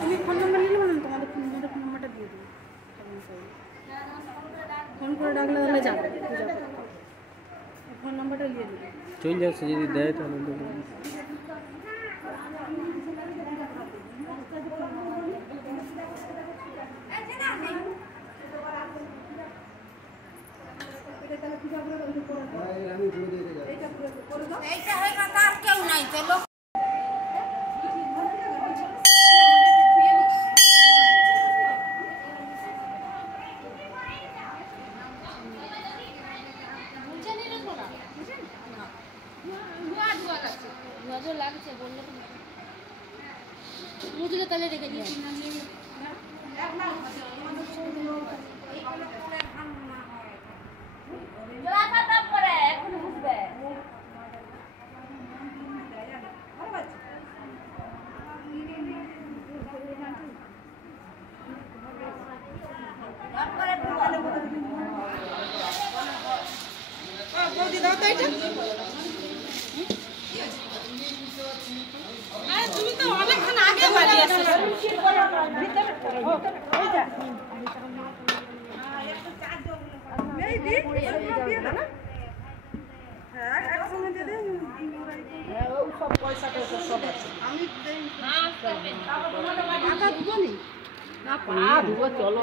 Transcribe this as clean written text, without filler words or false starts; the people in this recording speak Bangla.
তুমি ফোন নাম্বার নিলে বলুন, তোমাদের ফোন নাম্বারটা দিয়ে দিই। ফোন করে ডাকলে তাহলে যাবে, ফোন নাম্বারটা দিয়ে দিই। চলে যাচ্ছে, যদি দেয় তাহলে লাগছে বললে বুঝলে তাহলে রেখে দিয়ে তুমি তো অনেকক্ষণ আগে বাড়ি আসছো। সব পয়সা সব আছে। আমি চলো